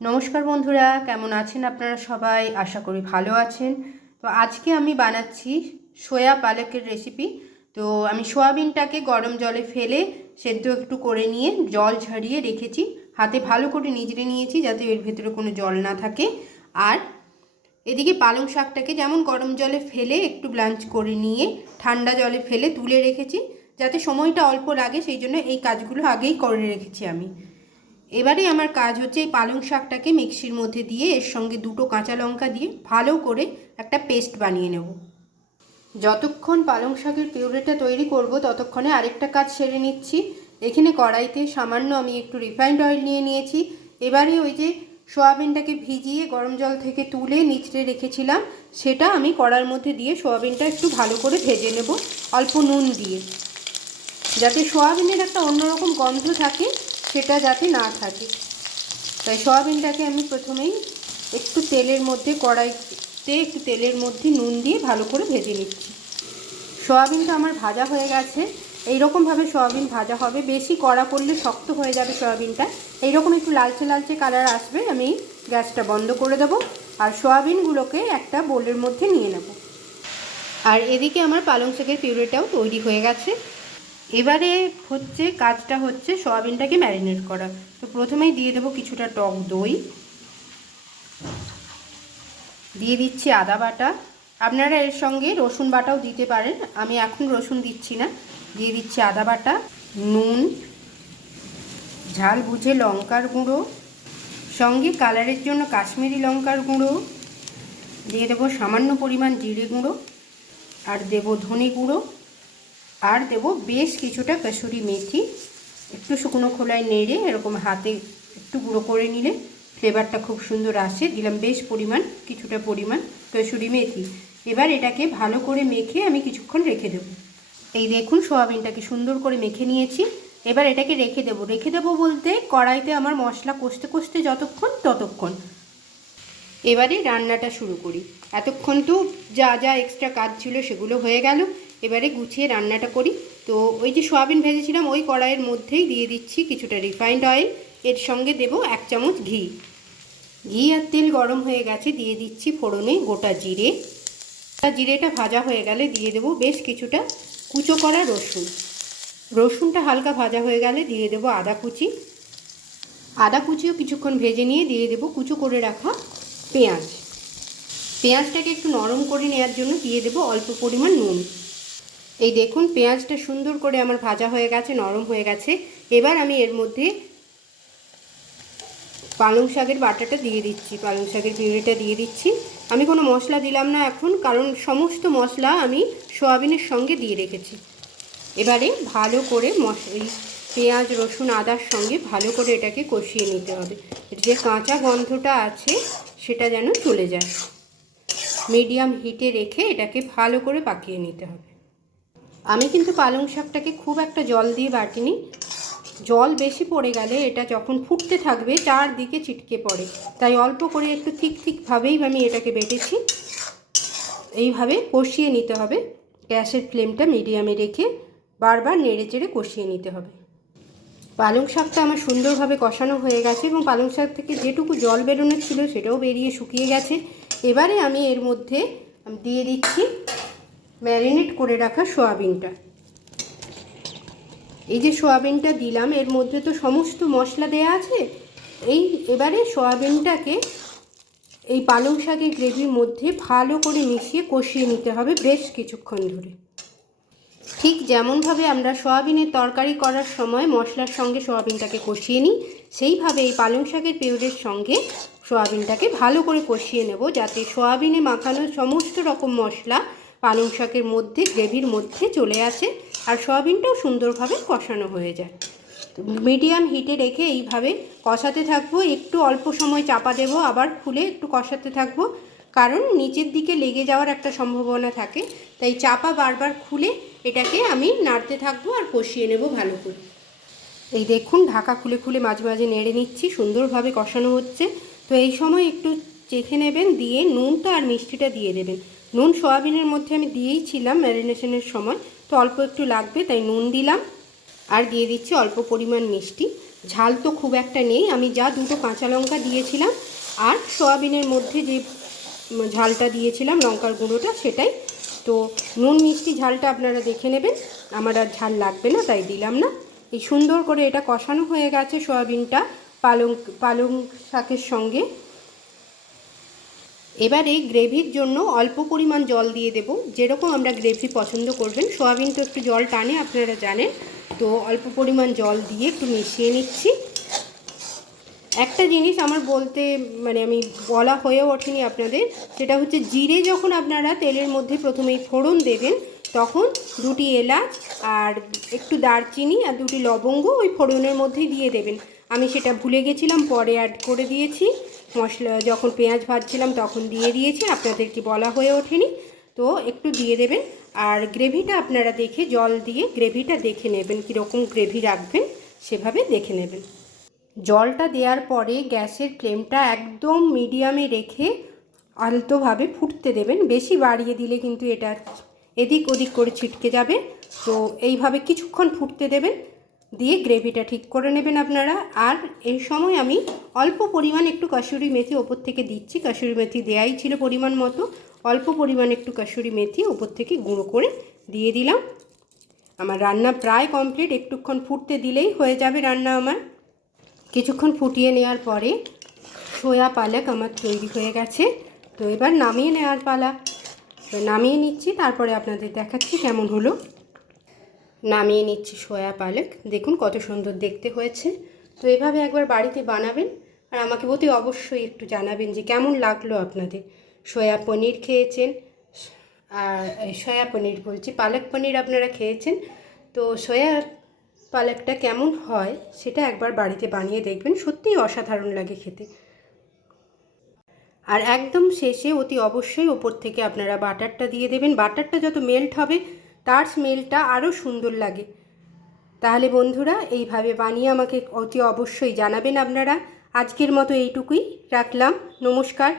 নমস্কার বন্ধুরা, কেমন আছেন আপনারা সবাই? আশা করি ভালো আছেন। তো আজকে আমি বানাচ্ছি সয়া পালকের রেসিপি তো আমি সোয়াবিনটাকে গরম জলে ফেলে সেদ্ধ একটু করে নিয়ে জল ঝরিয়ে রেখেছি। হাতে ভালো করে নিজড়ে নিয়েছি যাতে এর ভেতরে কোনো জল না থাকে। আর এদিকে পালং শাকটাকে যেমন গরম জলে ফেলে একটু ব্লাঞ্চ করে নিয়ে ঠান্ডা জলে ফেলে তুলে রেখেছি। যাতে সময়টা অল্প লাগে, সেই জন্য এই কাজগুলো আগেই করে রেখেছি আমি। এবারে আমার কাজ হচ্ছে এই পালং শাকটাকে মিক্সির মধ্যে দিয়ে এর সঙ্গে দুটো কাঁচা লঙ্কা দিয়ে ভালো করে একটা পেস্ট বানিয়ে নেব। যতক্ষণ পালং শাকের পিউরিটা তৈরি করব, ততক্ষণে আরেকটা কাজ সেরে নিচ্ছি। এখানে কড়াইতে সামান্য আমি একটু রিফাইন্ড অয়েল নিয়ে নিয়েছি। এবারে ওই যে সোয়াবিনটাকে ভিজিয়ে গরম জল থেকে তুলে নিচড়ে রেখেছিলাম, সেটা আমি কড়ার মধ্যে দিয়ে সোয়াবিনটা একটু ভালো করে ভেজে নেব, অল্প নুন দিয়ে। যাতে সোয়াবিনের একটা অন্যরকম গন্ধ থাকে সেটা যাতে না থাকে। তাই সয়াবিনটাকে আমি প্রথমেই একটু তেলের মধ্যে কড়াইতে একটু তেলের মধ্যে নুন দিয়ে ভালো করে ভেজে নিচ্ছি। সয়াবিনটা আমার ভাজা হয়ে গেছে। এইরকমভাবে সয়াবিন ভাজা হবে। বেশি কড়া করলে শক্ত হয়ে যাবে সয়াবিনটা। এইরকম একটু লালচে লালচে কালার আসবে, আমি গ্যাসটা বন্ধ করে দেবো আর সয়াবিনগুলোকে একটা বোলের মধ্যে নিয়ে নেব। আর এদিকে আমার পালং শাকের পিউরিটাও তৈরি হয়ে গেছে। এবারে হচ্ছে, কাজটা হচ্ছে সয়াবিনটাকে ম্যারিনেট করা। তো প্রথমেই দিয়ে দেবো কিছুটা টক দই। দিয়ে দিচ্ছি আদা বাটা। আপনারা এর সঙ্গে রসুন বাটাও দিতে পারেন। আমি এখন রসুন দিচ্ছি না। দিয়ে দিচ্ছি আদা বাটা, নুন, ঝাল বুঝে লঙ্কার গুঁড়ো, সঙ্গে কালারের জন্য কাশ্মীরি লঙ্কার গুঁড়ো। দিয়ে দেবো সামান্য পরিমাণ জিরে গুঁড়ো। আর দেবো ধনে গুঁড়ো। আর দেব বেশ কিছুটা কসুরি মেথি। একটু শুকনো খোলায় নেড়ে এরকম হাতে একটু গুঁড়ো করে নিলে ফ্লেভারটা খুব সুন্দর আসে। দিলাম বেশ পরিমাণ, কিছুটা পরিমাণ কসুরি মেথি। এবার এটাকে ভালো করে মেখে আমি কিছুক্ষণ রেখে দেবো। এই দেখুন সোয়াবিনটাকে সুন্দর করে মেখে নিয়েছি। এবার এটাকে রেখে দেবো। রেখে দেবো বলতে কড়াইতে আমার মশলা কষতে কষতে যতক্ষণ ততক্ষণ। এবারে রান্নাটা শুরু করি। এতক্ষণ তো যা যা এক্সট্রা কাজ ছিল সেগুলো হয়ে গেল। এবারে গুছিয়ে রান্নাটা করি। তো ওই যে সয়াবিন ভেজেছিলাম, ওই কড়াইয়ের মধ্যেই দিয়ে দিচ্ছি কিছুটা রিফাইন্ড অয়েল এর সঙ্গে দেব এক চামচ ঘি। ঘি আর তেল গরম হয়ে গেছে, দিয়ে দিচ্ছি ফোড়নে গোটা জিরে। জিরেটা ভাজা হয়ে গেলে দিয়ে দেব বেশ কিছুটা কুচো করা রসুন। রসুনটা হালকা ভাজা হয়ে গেলে দিয়ে দেব আদা কুচি। আদা কুচিও কিছুক্ষণ ভেজে নিয়ে দিয়ে দেব কুচো করে রাখা পেঁয়াজ। পেঁয়াজটাকে একটু নরম করে নেওয়ার জন্য দিয়ে দেব অল্প পরিমাণ নুন। এই দেখুন, পেঁয়াজটা সুন্দর করে আমার ভাজা হয়ে গেছে, নরম হয়ে গেছে। এবার আমি এর মধ্যে পালং শাকের বাটাটা দিয়ে দিচ্ছি, পালং শাকের পিউরিটা দিয়ে দিচ্ছি। আমি কোনো মশলা দিলাম না এখন, কারণ সমস্ত মশলা আমি সোয়াবিনের সঙ্গে দিয়ে রেখেছি। এবারে ভালো করে মশ, এই পেঁয়াজ, রসুন, আদার সঙ্গে ভালো করে এটাকে কষিয়ে নিতে হবে। যে কাঁচা গন্ধটা আছে, সেটা যেন চলে যায়। মিডিয়াম হিটে রেখে এটাকে ভালো করে পাকিয়ে নিতে হবে। আমি কিন্তু পালং শাকটাকে খুব একটা জল দিয়ে বাটিনি। জল বেশি পড়ে গেলে এটা যখন ফুটতে থাকবে চারদিকে ছিটকে পড়ে। তাই অল্প করে একটু ঠিক ঠিকভাবেই আমি এটাকে বেটেছি। এইভাবে কষিয়ে নিতে হবে। গ্যাসের ফ্লেমটা মিডিয়ামে রেখে বারবার নেড়ে চেড়ে কষিয়ে নিতে হবে। পালং শাকটা আমার সুন্দরভাবে কষানো হয়ে গেছে এবং পালং শাক থেকে যেটুকু জল বেরোনোর ছিল সেটাও বেরিয়ে শুকিয়ে গেছে। এবারে আমি এর মধ্যে দিয়ে দিচ্ছি ম্যারিনেট করে রাখা সোয়াবিনটা। এই যে সোয়াবিনটা দিলাম, এর মধ্যে তো সমস্ত মশলা দেয়া আছে। এই এবারে সোয়াবিনটাকে এই পালং শাকের গ্রেভির মধ্যে ভালো করে মিশিয়ে কষিয়ে নিতে হবে বেশ কিছুক্ষণ ধরে। ঠিক যেমনভাবে আমরা সোয়াবিনের তরকারি করার সময় মশলার সঙ্গে সোয়াবিনটাকে কষিয়ে নিই, সেইভাবে এই পালং শাকের পিউরের সঙ্গে সোয়াবিনটাকে ভালো করে কষিয়ে নেব যাতে সোয়াবিনে মাখানো সমস্ত রকম মশলা পালং শাকের মধ্যে, গ্রেভির মধ্যে চলে আসে আর সয়াবিনটাও সুন্দরভাবে কষানো হয়ে যায়। মিডিয়াম হিটে রেখে এইভাবে কষাতে থাকব। একটু অল্প সময় চাপা দেব, আবার খুলে একটু কষাতে থাকব। কারণ নিচের দিকে লেগে যাওয়ার একটা সম্ভাবনা থাকে, তাই চাপা বারবার খুলে এটাকে আমি নাড়তে থাকব আর কষিয়ে নেব ভালো করে। এই দেখুন, ঢাকা খুলে খুলে মাঝে মাঝে নেড়ে নিচ্ছি, সুন্দরভাবে কষানো হচ্ছে। তো এই সময় একটু চেখে নেবেন, দিয়ে নুনটা আর মিষ্টিটা দিয়ে দেবেন। নুন সয়াবিনের মধ্যে আমি দিয়েই ছিলাম ম্যারিনেশনের সময়। তো অল্প একটু লাগবে, তাই নুন দিলাম। আর দিয়ে দিচ্ছি অল্প পরিমাণ মিষ্টি। ঝাল তো খুব একটা নেই, আমি যা দুটো কাঁচা লঙ্কা দিয়েছিলাম আর সয়াবিনের মধ্যে যে ঝালটা দিয়েছিলাম, লঙ্কার গুঁড়োটা, সেটাই। তো নুন মিষ্টি ঝালটা আপনারা দেখে নেবেন। আমার আর ঝাল লাগবে না, তাই দিলাম না। এই সুন্দর করে এটা কষানো হয়ে গেছে সয়াবিনটা পালং পালং শাকের সঙ্গে। এবারে গ্রেভির জন্য অল্প পরিমাণ জল দিয়ে দেব। যেরকম আমরা গ্রেভি পছন্দ করবেন, সোয়াবিন তো একটু জল টানে, আপনারা জানেন। তো অল্প পরিমাণ জল দিয়ে একটু মিশিয়ে নিচ্ছি। একটা জিনিস আমার বলতে মানে আমি বলা হয়ে ওঠেনি আপনাদের, সেটা হচ্ছে জিরে যখন আপনারা তেলের মধ্যে প্রথমেই ফোড়ন দেবেন তখন দুটি এলাচ আর একটু দারচিনি আর দুটি লবঙ্গ ওই ফোড়নের মধ্যেই দিয়ে দেবেন। আমি সেটা ভুলে গেছিলাম, পরে অ্যাড করে দিয়েছি। মশলা, যখন পেঁয়াজ ভাজছিলাম তখন দিয়ে দিয়েছি আপনাদেরকে বলা হয়ে ওঠেনি? তো একটু দিয়ে দেবেন। আর গ্রেভিটা আপনারা দেখে জল দিয়ে গ্রেভিটা দেখে নেবেন, কীরকম গ্রেভি রাখবেন, সেভাবে দেখে নেবেন। জলটা দেওয়ার পরে গ্যাসের ফ্লেমটা একদম মিডিয়ামে রেখে আলতোভাবে ফুটতে দেবেন। বেশি বাড়িয়ে দিলে কিন্তু এটা এদিক ওদিক করে ছিটকে যাবে। তো এইভাবে কিছুক্ষণ ফুটতে দেবেন, দিয়ে গ্রেভিটা ঠিক করে নেবেন আপনারা। আর এই সময় আমি অল্প পরিমাণ একটু কাসুরি মেথি ওপর থেকে দিচ্ছি। কাসুরি মেথি দেয়াই ছিল পরিমাণ মতো। অল্প পরিমাণ একটু কাসুরি মেথি ওপর থেকে গুঁড়ো করে দিয়ে দিলাম। আমার রান্না প্রায় কমপ্লিট। একটুক্ষণ ফুটতে দিলেই হয়ে যাবে রান্না আমার। কিছুক্ষণ ফুটিয়ে নেওয়ার পরে সোয়া পালক আমার তৈরি হয়ে গেছে। তো এবার নামিয়ে নেওয়ার পালা। তো নামিয়ে নিচ্ছি, তারপরে আপনাদের দেখাচ্ছি কেমন হলো। নামিয়ে নিচ্ছি সোয়া পালক, দেখুন কত সুন্দর দেখতে হয়েছে। তো এভাবে একবার বাড়িতে বানাবেন আর আমাকে অতি অবশ্যই একটু জানাবেন যে কেমন লাগল আপনাদের। সোয়া পনির খেয়েছেন, আর সয়া পনির বলছি, পালক পনির আপনারা খেয়েছেন। তো সয়া পালকটা কেমন হয় সেটা একবার বাড়িতে বানিয়ে দেখবেন, সত্যিই অসাধারণ লাগে খেতে। আর একদম শেষে অতি অবশ্যই ওপর থেকে আপনারা বাটারটা দিয়ে দেবেন। বাটারটা যত মেল্ট হবে, তার স্মেলটা আরও সুন্দর লাগে। তাহলে বন্ধুরা, এইভাবে বানিয়ে আমাকে অতি অবশ্যই জানাবেন আপনারা। আজকের মতো এইটুকুই। রাখলাম। নমস্কার।